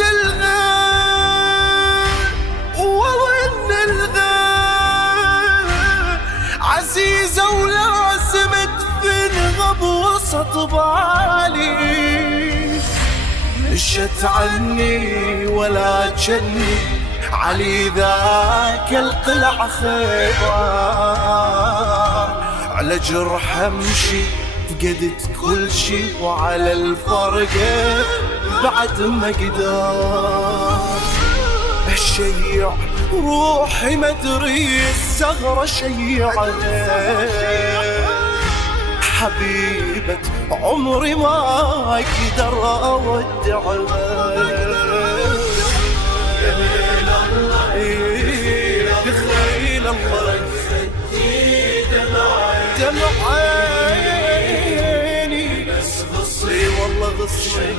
الغير وظن الغير عزيزة ولازم تفنغ بوسط بالي. مشت عني ولا جني علي ذاك القلع خيبان، على جرح امشي فقدت كل شي وعلى الفرقة بعد ما اقدر اشيع روحي مدري الثغرة شيعها. حبيبة عمري ما اقدر اودعها. دخيل الله دمع عيني بس غصي والله غصي